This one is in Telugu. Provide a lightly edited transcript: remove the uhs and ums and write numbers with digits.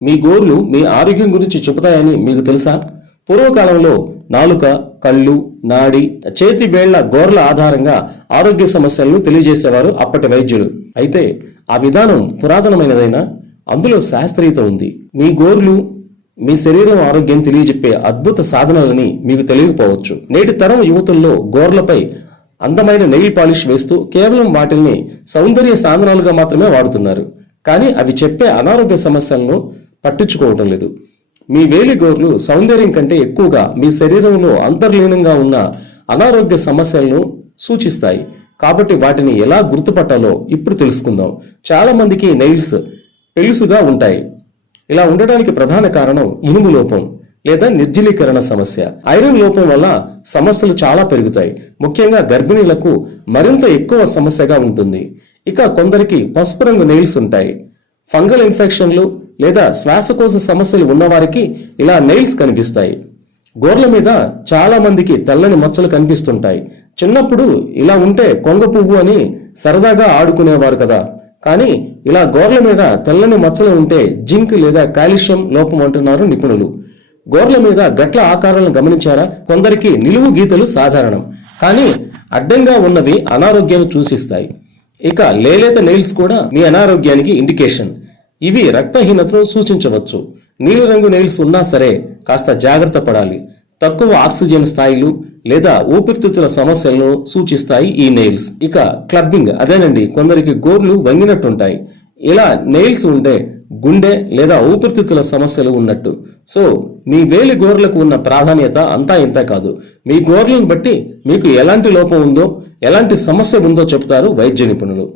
మీ గోర్లు మీ ఆరోగ్యం గురించి చెబుతాయని మీకు తెలుసా? పూర్వకాలంలో నాలుక, కళ్ళు, నాడి, చేతి వేళ్ల గోర్ల ఆధారంగా ఆరోగ్య సమస్యలను తెలియజేసేవారు అప్పటి వైద్యులు. అయితే ఆ విధానం పురాతనమైనదైనా అందులో శాస్త్రీయత ఉంది. మీ గోర్లు మీ శరీరం ఆరోగ్యం తెలియజెప్పే అద్భుత సాధనాలని మీకు తెలియకపోవచ్చు. నేటి తరం యువతుల్లో గోర్లపై అందమైన నెయిల్ పాలిష్ వేస్తూ కేవలం వాటిల్ని సౌందర్య సాధనాలుగా మాత్రమే వాడుతున్నారు. కానీ అవి చెప్పే అనారోగ్య సమస్యలను పట్టించుకోవటం లేదు. మీ వేలి గోర్లు సౌందర్యం కంటే ఎక్కువగా మీ శరీరంలో అంతర్లీనంగా ఉన్న అనారోగ్య సమస్యలను సూచిస్తాయి. కాబట్టి వాటిని ఎలా గుర్తుపట్టాలో ఇప్పుడు తెలుసుకుందాం. చాలా మందికి నెయిల్స్ పెలుసుగా ఉంటాయి. ఇలా ఉండడానికి ప్రధాన కారణం ఇనుము లోపం లేదా నిర్జలీకరణ సమస్య. ఐరన్ లోపం వల్ల సమస్యలు చాలా పెరుగుతాయి. ముఖ్యంగా గర్భిణీలకు మరింత ఎక్కువ సమస్యగా ఉంటుంది. ఇక కొందరికి పసుపు రంగు నెయిల్స్ ఉంటాయి. ఫంగల్ ఇన్ఫెక్షన్లు లేదా శ్వాసకోశ సమస్యలు ఉన్నవారికి ఇలా నెయిల్స్ కనిపిస్తాయి. గోర్ల మీద చాలా మందికి తెల్లని మచ్చలు కనిపిస్తుంటాయి. చిన్నప్పుడు ఇలా ఉంటే కొంగ పువ్వు అని సరదాగా ఆడుకునేవారు కదా. కానీ ఇలా గోర్ల మీద తెల్లని మచ్చలు ఉంటే జింక్ లేదా కాల్షియం లోపం అంటున్నారు నిపుణులు. గోర్ల మీద గట్ల ఆకారాలను గమనించారా? కొందరికి నిలువు గీతలు సాధారణం, కానీ అడ్డంగా ఉన్నవి అనారోగ్యాన్ని సూచిస్తాయి. ఇక లేలేత నెయిల్స్ కూడా మీ అనారోగ్యానికి ఇండికేషన్. ఇవి రక్తహీనతను సూచించవచ్చు. నీలిరంగు నెయిల్స్ ఉన్నా సరే కాస్త జాగ్రత్త పడాలి. తక్కువ ఆక్సిజన్ స్థాయిలు లేదా ఊపిరితిత్తుల సమస్యలను సూచిస్తాయి ఈ నెయిల్స్. ఇక క్లబ్బింగ్, అదేనండి, కొందరికి గోర్లు వంగినట్టుంటాయి. ఇలా నెయిల్స్ ఉంటే గుండె లేదా ఊపిరితిత్తుల సమస్యలు ఉన్నట్టు. సో మీ వేలి గోర్లకు ఉన్న ప్రాధాన్యత అంతా ఇంత కాదు. మీ గోర్లను బట్టి మీకు ఎలాంటి లోపం ఉందో, ఎలాంటి సమస్య ఉందో చెప్తారు వైద్య నిపుణులు.